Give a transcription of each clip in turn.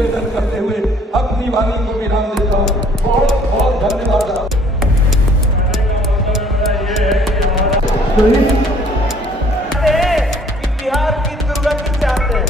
निवेदन करते हुए अपनी वाणी को विराम देता हूँ। बहुत बहुत धन्यवाद। बिहार की दुर्गति चाहते हैं।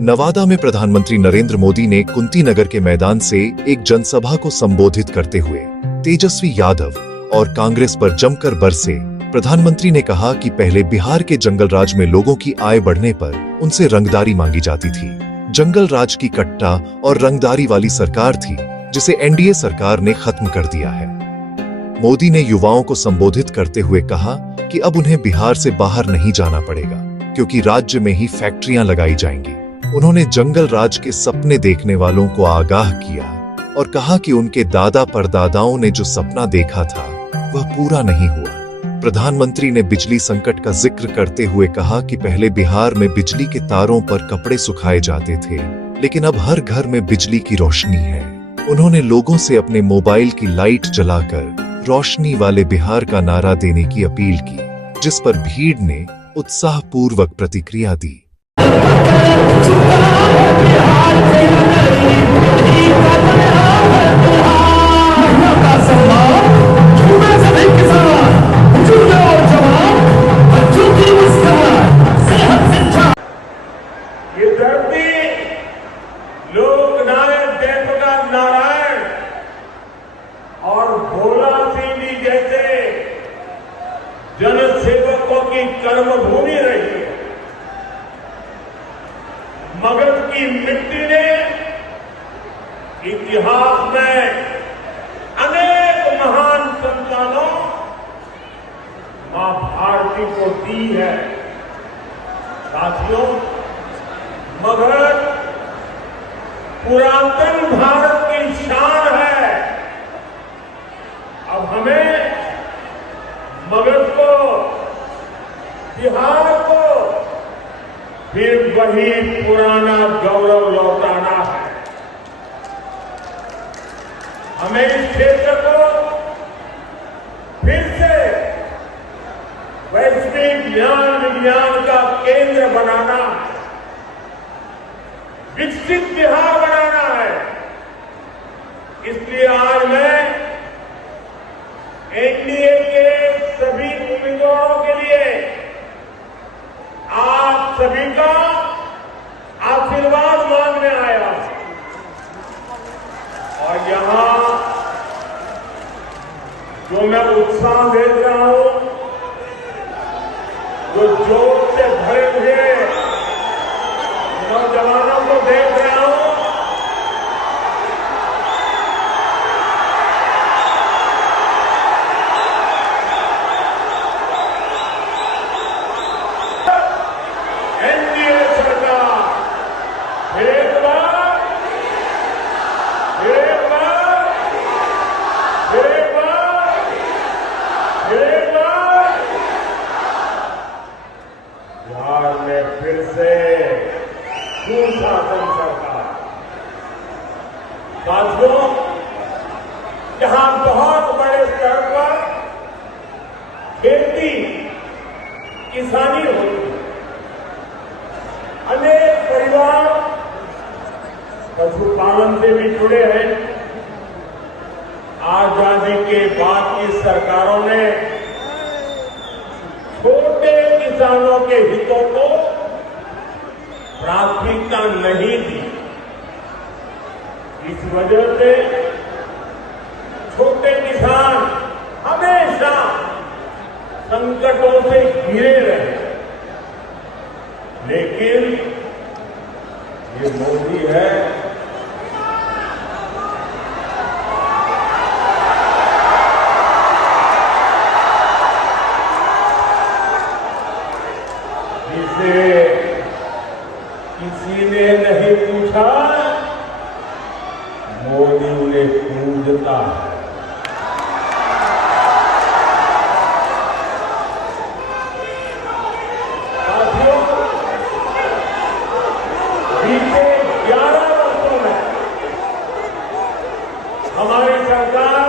नवादा में प्रधानमंत्री नरेंद्र मोदी ने कुंतीनगर के मैदान से एक जनसभा को संबोधित करते हुए तेजस्वी यादव और कांग्रेस पर जमकर बरसे। प्रधानमंत्री ने कहा कि पहले बिहार के जंगल राज में लोगों की आय बढ़ने पर उनसे रंगदारी मांगी जाती थी। जंगल राज की कट्टा और रंगदारी वाली सरकार थी जिसे एनडीए सरकार ने खत्म कर दिया है। मोदी ने युवाओं को संबोधित करते हुए कहा कि अब उन्हें बिहार से बाहर नहीं जाना पड़ेगा क्योंकि राज्य में ही फैक्ट्रियां लगाई जाएंगी। उन्होंने जंगल राज के सपने देखने वालों को आगाह किया और कहा कि उनके दादा परदादाओं ने जो सपना देखा था वह पूरा नहीं हुआ। प्रधानमंत्री ने बिजली संकट का जिक्र करते हुए कहा कि पहले बिहार में बिजली के तारों पर कपड़े सुखाए जाते थे, लेकिन अब हर घर में बिजली की रोशनी है। उन्होंने लोगों से अपने मोबाइल की लाइट जलाकर रोशनी वाले बिहार का नारा देने की अपील की, जिस पर भीड़ ने उत्साहपूर्वक प्रतिक्रिया दी। ये धरती लोकनायक जयप्रकाश नारायण और भोला सिंह जी जैसे जनसेवकों की कर्मभूमि रही है। मगध की मिट्टी ने इतिहास में अनेक महान संतानों मां भारती को दी है। साथियों, मगध पुरातन भारत की शान है। अब हमें मगध को, बिहार को फिर वही पुराना गौरव लौटाना है। हमें इस क्षेत्र को फिर से वैश्विक ज्ञान विज्ञान का केंद्र बनाना है, विकसित बिहार बनाना है। इसलिए आज मैं एनडीए के सभी उम्मीदवारों के लिए आप सभी का आशीर्वाद मांगने आया और यहां जो मैं उत्साह देख रहा हूं, जो जोश से भरे हुए नौजवानों को देख रहा हूं, एनडीए सरकार एक बार बिहार में फिर से सुशासन सरकार। साथियों, जहां बहुत बड़े स्तर पर खेती किसानी होती है, अनेक परिवार पशुपालन से भी जुड़े हैं। आजादी के बाद की सरकारों ने छोटे किसानों के हितों को प्राथमिकता नहीं दी। इस वजह से छोटे किसान हमेशा संकटों से घिरे रहे। लेकिन ये मोदी है जिसे किसी ने नहीं पूछा, मोदी उन्हें पूजता है। साथियों, बीते 11 वर्षों में हमारी सरकार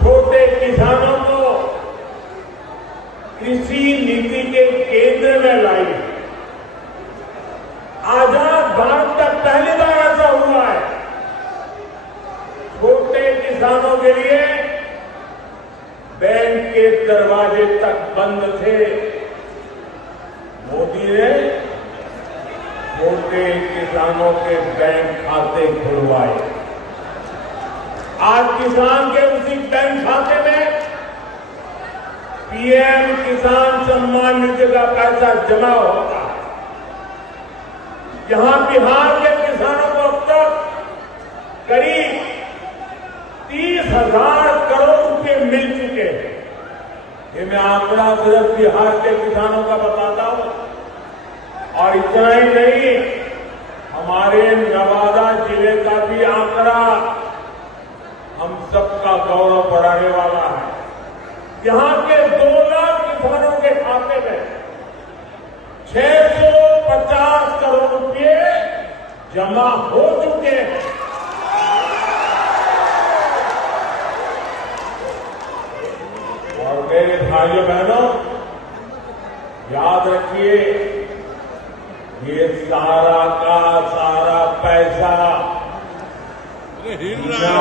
छोटे किसानों को कृषि नीति के केंद्र में लाई। आजाद भारत का पहली बार ऐसा हुआ है। छोटे किसानों के लिए बैंक के दरवाजे तक बंद थे। मोदी ने छोटे किसानों के बैंक खाते खुलवाए। आज किसान के उसी बैंक खाते में पीएम किसान सम्मान निधि का पैसा जमा होता है। जहां बिहार के किसानों को अब तक करीब 30,000 करोड़ रुपए मिल चुके हैं। ये मैं आंकड़ा सिर्फ बिहार के किसानों का बताता हूं। और इतना ही नहीं, हमारे नवादा जिले का भी आंकड़ा हम सबका गौरव बढ़ाने वाला है। यहां के 2 लाख किसानों के खाते में 650 करोड़ रुपए जमा हो चुके हैं। और मेरे भाइयों बहनों, याद रखिए, ये सारा का सारा पैसा बिना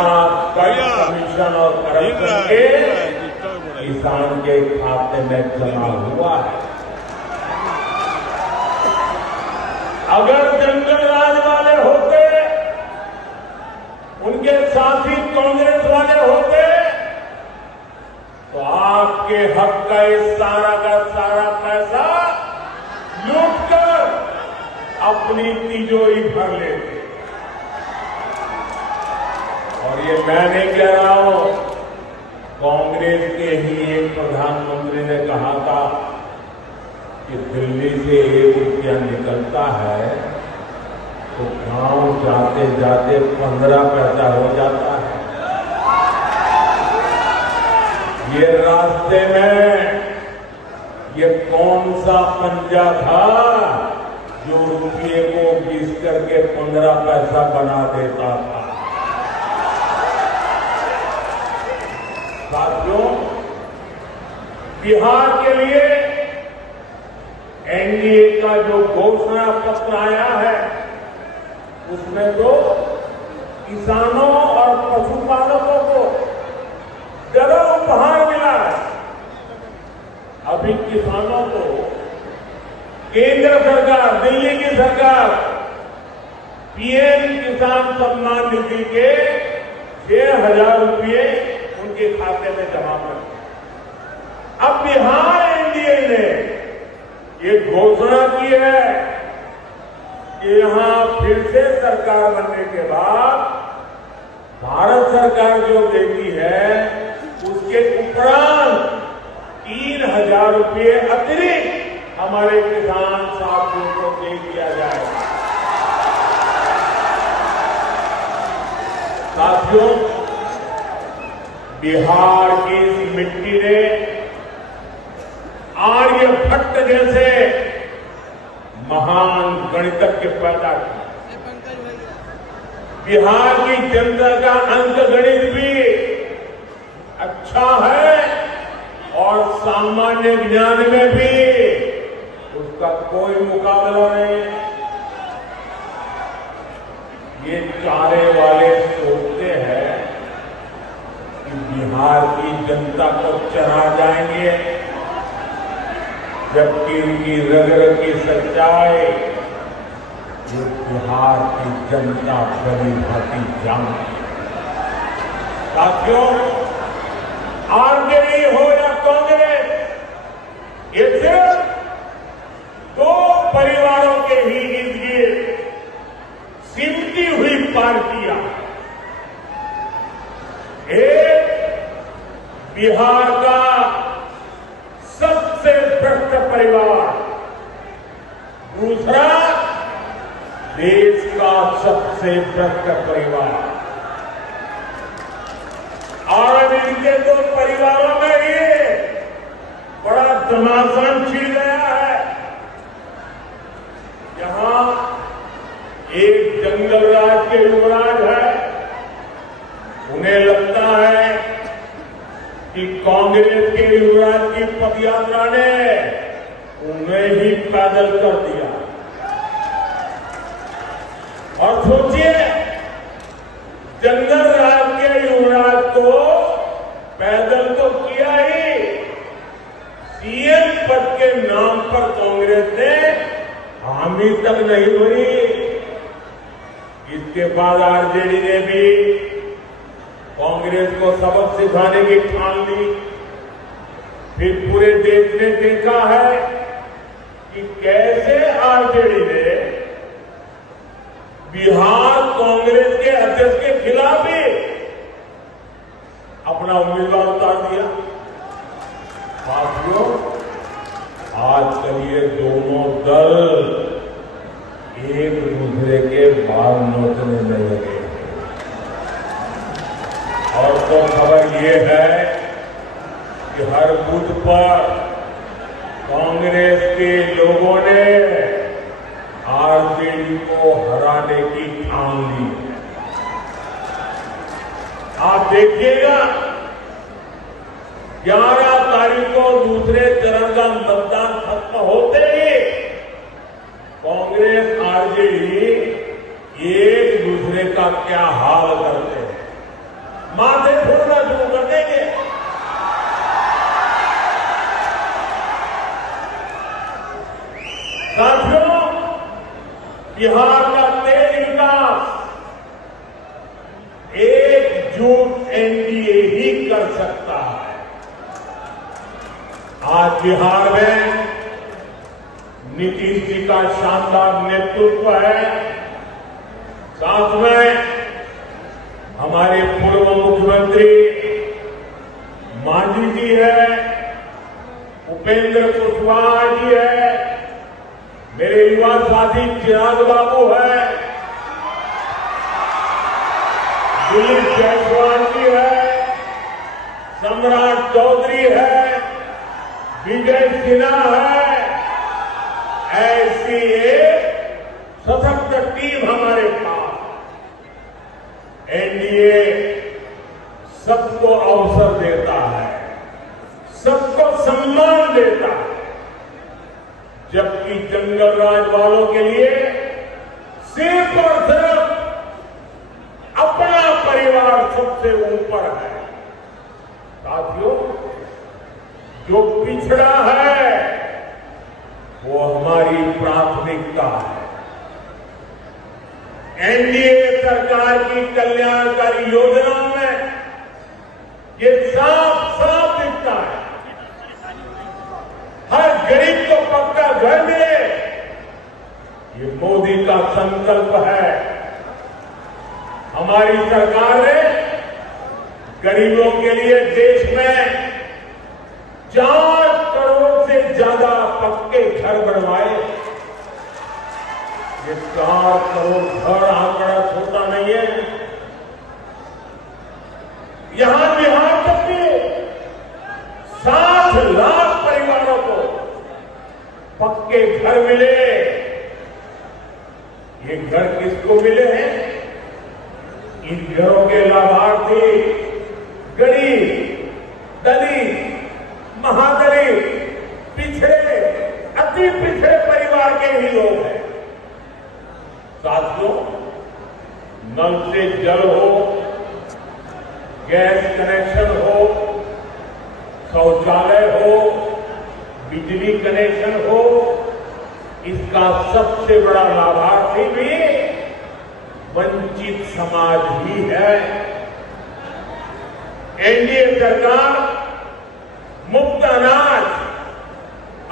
कमीशन और करप्शन के किसान के खाते में जमा हुआ है। अगर जंगल राज वाले होते, उनके साथी कांग्रेस वाले होते, तो आपके हक का सारा पैसा लूटकर अपनी तिजोरी भर लेते। और ये मैं नहीं कह रहा हूं, कांग्रेस के ही एक प्रधानमंत्री ने कहा था कि दिल्ली से 1 रुपया निकलता है तो गांव जाते जाते 15 पैसा हो जाता है। ये रास्ते में ये कौन सा पंजा था जो रुपये को घिस करके 15 पैसा बना देता था। साथियों, बिहार के लिए एनडीए का जो घोषणा पत्र आया है, उसमें तो किसानों और पशुपालकों को बड़ा उपहार मिला है। अभी किसानों को केंद्र सरकार, दिल्ली की सरकार पीएम किसान सम्मान निधि के 6,000 रुपये उनके खाते में जमा कर। अब बिहार एनडीए ने ये घोषणा की है कि यहां फिर से सरकार बनने के बाद भारत सरकार जो देती है उसके उपरांत 3,000 रुपये अतिरिक्त हमारे किसान साथियों को दे दिया जाएगा। साथियों, बिहार की इस मिट्टी ने आर्यभट्ट जैसे महान गणितज्ञ पैदा किए। बिहार की जनता का अंक गणित भी अच्छा है और सामान्य ज्ञान में भी उसका कोई मुकाबला नहीं। ये चारे वाले सोचते हैं कि बिहार की जनता को चढ़ा जाएंगे, जबकि उनकी रग रग की सच्चाई ये बिहार की जनता भली भांति जानती है। साथियों, आरजेडी हो या कांग्रेस, ये सिर्फ दो परिवारों के ही इर्द गिर्द सिमटी हुई पार्टियां। एक बिहार का सबसे भ्रष्ट परिवार, दूसरा देश का सबसे भ्रष्ट परिवार। और इनके दो परिवारों में ये बड़ा घमासान छिड़ गया है। यहां एक जंगल राज के युवराज है, उन्हें लगता है कि कांग्रेस के युवराज की पदयात्रा ने उन्हें ही पैदल कर दिया। और सोचिए, जंगल राज के युवराज को पैदल तो किया ही, सीएम पद के नाम पर कांग्रेस ने हामी तक नहीं हुई। इसके बाद आरजेडी ने भी कांग्रेस को सबक सिखाने की ठान ली। फिर पूरे देश ने देखा है कि कैसे आरजेडी ने बिहार कांग्रेस के अध्यक्ष के खिलाफ भी अपना उम्मीदवार उतार दिया। साथियों, आजकल ये दोनों दल एक दूसरे के बाल नोचने में लगे। और तो खबर ये है कि हर बूथ पर कांग्रेस के लोगों ने आरजेडी को हराने की ठान ली। आप देखिएगा, 11 तारीख को दूसरे चरण का मतदान खत्म होते ही कांग्रेस आरजेडी एक दूसरे का क्या हाल करते हैं, माथे फोड़ना शुरू कर देंगे। साथियों, बिहार का तेज विकास एकजुट एनडीए ही कर सकता है। आज बिहार में नीतीश जी का शानदार नेतृत्व है, साथ में हमारे पूर्व मुख्यमंत्री मांझी जी है, उपेंद्र कुशवाहा जी है, मेरे युवा साथी चिराग बाबू है, दिलीप जायसवाल जी है, सम्राट चौधरी है, विजय सिन्हा है। ऐसी एक सशक्त टीम हमारे पास। एनडीए सबको अवसर देता है, सबको सम्मान देता है, जबकि जंगल राज वालों के लिए सिर्फ और सिर्फ अपना परिवार सबसे ऊपर है। साथियों, जो पिछड़ा है वो हमारी प्राथमिकता है। एनडीए सरकार की कल्याणकारी योजनाओं में ये साफ साफ दिखता है। हर गरीब को पक्का घर मिले, ये मोदी का संकल्प है। हमारी सरकार ने गरीबों के लिए देश में 4 करोड़ से ज्यादा पक्के घर बनवाए। ये 4 करोड़ घर आंकड़ा छोटा नहीं है। यहां बिहार तक के 7 लाख परिवारों को पक्के घर मिले। ये घर किसको मिले हैं? इन घरों के लाभार्थी गरीब, दलित, महादलित, पिछड़े, अति पिछड़े परिवार के ही लोग हैं। साथियों, नल से जल हो, गैस कनेक्शन हो, शौचालय हो, बिजली कनेक्शन हो, इसका सबसे बड़ा लाभार्थी भी वंचित समाज ही है। एनडीए सरकार मुफ्त अनाज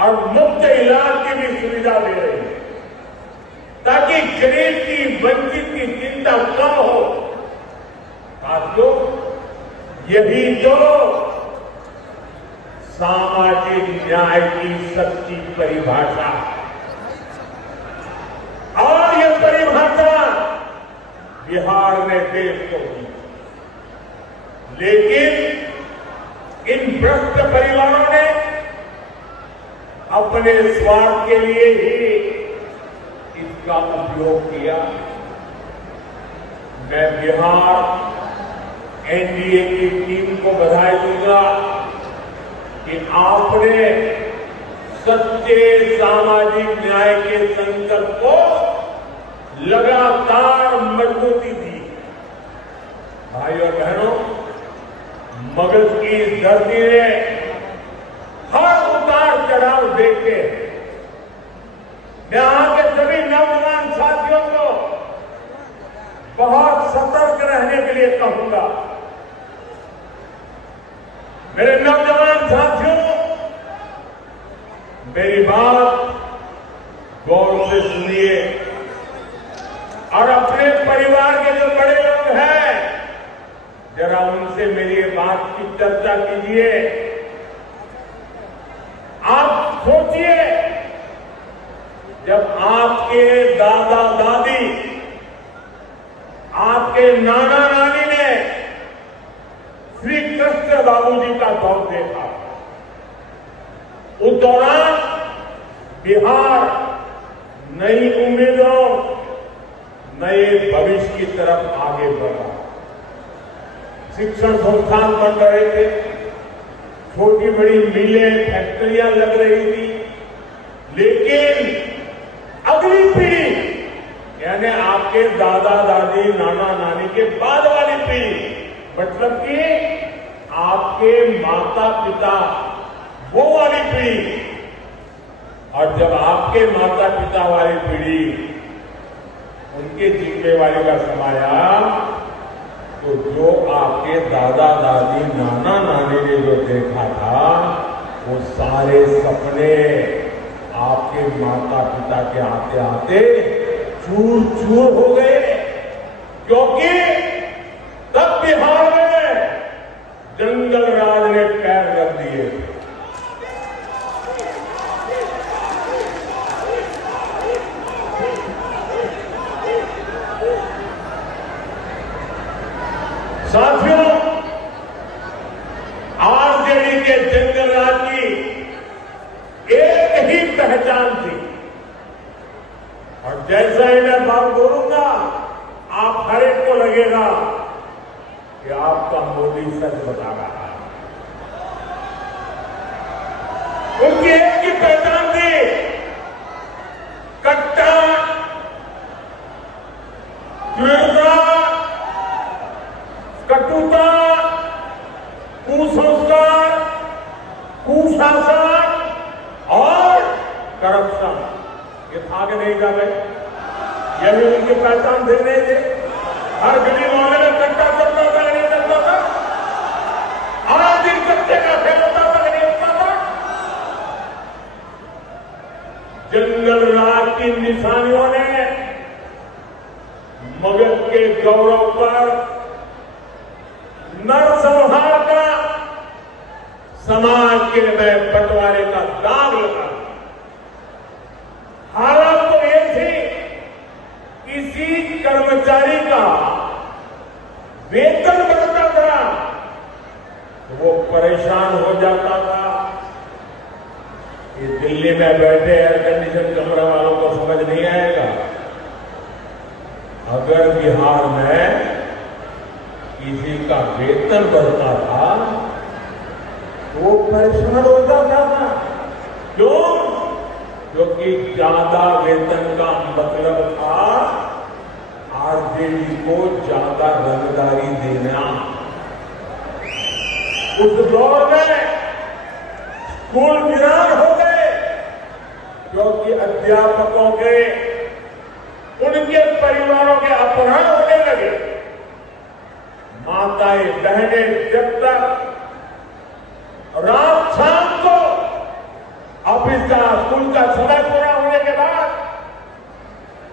और मुफ्त इलाज की भी सुविधा दे रही है, ताकि गरीब की, वंचित की चिंता कम हो। साथियों, यही तो सामाजिक न्याय की सच्ची परिभाषा है। और यह परिभाषा बिहार ने देश को दी, लेकिन इन भ्रष्ट परिवारों ने अपने स्वार्थ के लिए ही इसका उपयोग किया। मैं बिहार एनडीए की टीम को बधाई दूंगा कि आपने सच्चे सामाजिक न्याय के संकल्प को लगातार मजबूती दी। भाइयों और बहनों, मगध की इस धरती ने हर उतार चढ़ाव देखे। मैं यहां के सभी नौजवान साथियों को बहुत सतर्क रहने के लिए कहूंगा। मेरे नौजवान साथियों, मेरी बात गौर से सुनिए और अपने परिवार के जो बड़े लोग हैं, जरा उनसे मेरी बात की चर्चा कीजिए। आप सोचिए, जब आपके दादा दादी, आपके नाना नानी ने श्री कृष्ण बाबूजी का दौर देखा, उस दौरान बिहार नई उम्मीदों, नए भविष्य की तरफ आगे बढ़ा। शिक्षण संस्थान बन रहे थे, छोटी बड़ी मिलें, फैक्ट्रियां लग रही थी, लेकिन अगली पीढ़ी, यानी आपके दादा दादी, नाना नानी के बाद वाली पीढ़ी, मतलब कि आपके माता पिता, वो वाली पीढ़ी, और जब आपके माता पिता वाली पीढ़ी उनके जिम्मेवारी का समय आया, तो जो आपके दादा दादी, नाना नानी ने जो देखा था, वो सारे सपने आपके माता पिता के आते आते चूर चूर हो गए, क्योंकि तब बिहार में जंगल राज ने पैर रख दिए। साथियों, आरजेडी के जंगल राज की एक ही पहचान थी, और जैसा ही मैं बात बोलूंगा, आप हर एक को लगेगा कि आपका मोदी सच बता रहा है। उनकी एक ही पहचान थी, कट्टा, क्रूरता, कटुता, कुसंस्कार, कुशासन और करप्शन। ये था कि नहीं था भाई? यही उनकी पहचान थे, नहीं थे? हर गली मोहल्ले में कट्टा चलता था, नहीं चलता था? आज दिन कट्टे का खेल होता था, नहीं होता था? जंगल राज की निशानियों ने मगध के गौरव पर नरसंहार का, समाज के में बंटवारे का दाग लगा। हालत तो ये थी, किसी कर्मचारी का वेतन बढ़ता था तो वो परेशान हो जाता था। ये दिल्ली में बैठे एयर कंडीशन कमरा वालों को समझ नहीं आएगा। अगर बिहार में किसी का वेतन बढ़ता था तो वो परेशान हो जाता था। क्यों? क्योंकि ज्यादा वेतन का मतलब था आरजेडी को ज्यादा रंगदारी देना। उस दौर में स्कूल वीरान हो गए, क्योंकि अध्यापकों के उनके परिवारों के अपहरण होने लगे। माताएं बहनें जब तक रात शाम को ऑफिस का स्कूल का समय पूरा होने के बाद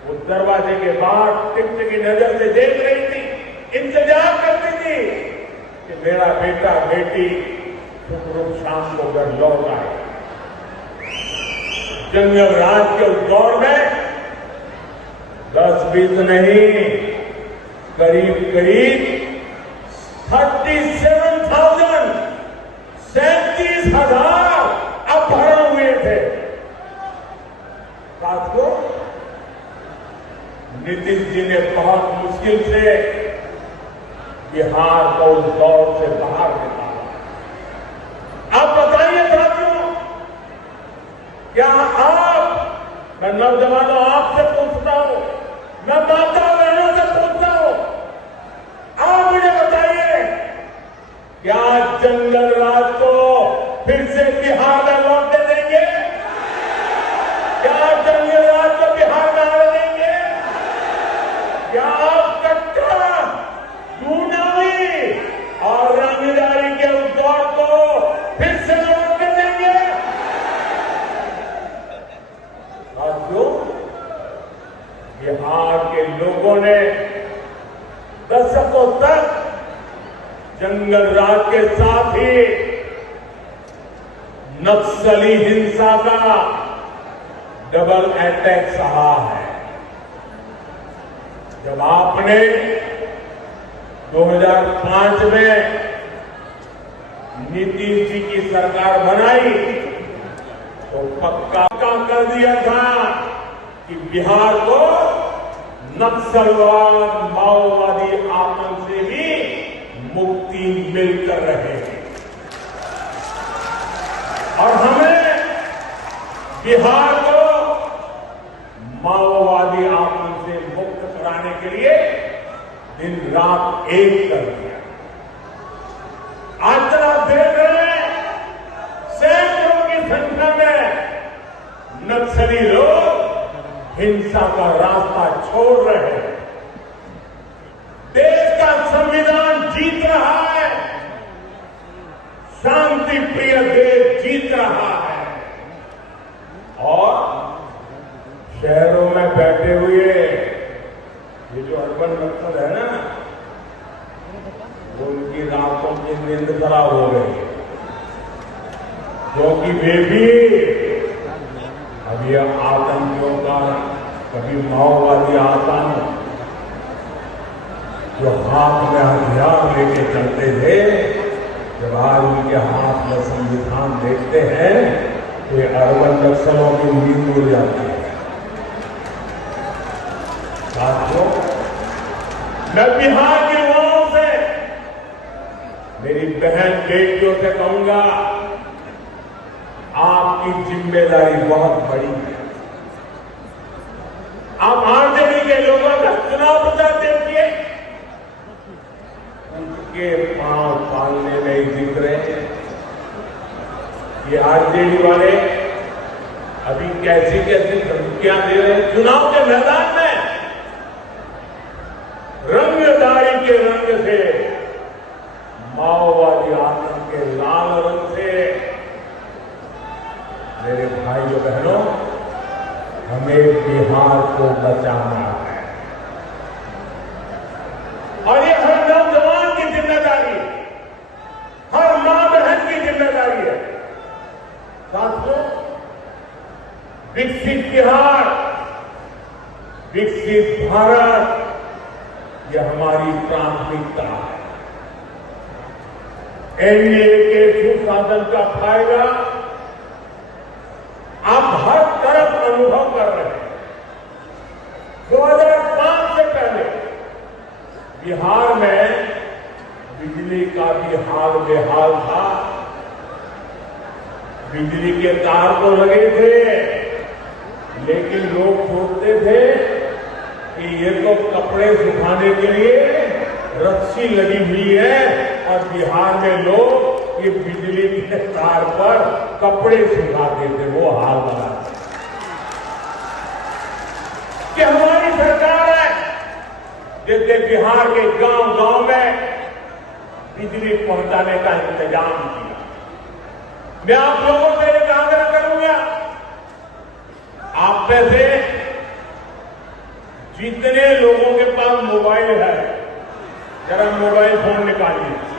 वो दरवाजे के बाहर टिकटिकी नजर से देख रही थी, इंतजार करती थी कि मेरा बेटा बेटी सुखरूप शाम को घर लौट आए। जंगल राज के उस दौर में 10-20 नहीं, करीब 37,000 अपहरण हुए थे। साथियों, नीतीश जी ने बहुत मुश्किल से बिहार को उस दौर से बाहर निकाला। आप बताइए साथियों, क्या मैं नौजवानों आपसे पूछता हूं, मैं माता बहनों से पूछता हूं, आप मुझे बताइए, क्या जंगल राज को फिर से बिहार में लौटने देंगे? क्या जंगल राज को बिहार में आने देंगे? क्या आप कट्टा, दूनावी और रंगदारी के उस दौर को फिर से लौटने देंगे? साथियों, बिहार के लोगों ने दशकों तक जंगल राज के साथ ही नक्सली हिंसा का डबल अटैक सहा है। जब आपने 2005 में नीतीश जी की सरकार बनाई तो पक्का कर दिया था कि बिहार को नक्सलवाद माओवादी आतंक से भी मुक्ति मिलकर रहे और हमें बिहार को माओवादी आतंक से मुक्त कराने के लिए दिन रात एक कर दिया। आज तक आप देख रहे हैं, सैकड़ों की संख्या में नक्सली लोग हिंसा का रास्ता छोड़ रहे हैं। देश का संविधान जीत रहा है, शांति प्रिय देश जीत रहा है और शहरों में बैठे हुए ये जो अर्बन नक्सल है ना, उनकी रातों की नींद खराब हो गई है, क्योंकि वे भी अब ये आतंकियों का, कभी माओवादी आतंक जो हाथ में हथियार लेके चलते थे, जब आज उनके हाथ में संविधान देखते हैं तो ये अर्बन नक्सलों की नींद उड़ जाती है। साथियों, मैं बिहार के युवाओं से, मेरी बहन बेटियों से कहूंगा, आपकी जिम्मेदारी बहुत बड़ी है। आप आरजेडी के लोगों का चुनाव प्रचार देखिए, उनके पांव पालने नहीं दिख रहे। ये आरजेडी वाले अभी कैसी कैसी धमकियां दे रहे हैं। चुनाव के मैदान में रंगदारी के रंग से, माओवादी आतंक के लाल रंग से, मेरे भाइयों बहनों, हमें बिहार को बचाना है और ये हर नौजवान की जिम्मेदारी, हर मां बहन की जिम्मेदारी है। साथियों, विकसित बिहार, विकसित भारत, ये हमारी प्राथमिकता है। एनडीए के सुशासन का फायदा आप हर तरफ अनुभव कर रहे हैं। 2005 से पहले बिहार में बिजली का भी हाल बेहाल था। बिजली के तार तो लगे थे, लेकिन लोग सोचते थे कि ये तो कपड़े सुखाने के लिए रस्सी लगी हुई है और बिहार में लोग ये बिजली के तार पर कपड़े सुखाते थे। वो हाल बना। कि हमारी सरकार है जिसने बिहार के गांव-गांव में बिजली पहुंचाने का इंतजाम किया। मैं आप लोगों से एक आग्रह करूंगा, आप में से जितने लोगों के पास मोबाइल है, जरा मोबाइल फोन निकालिए।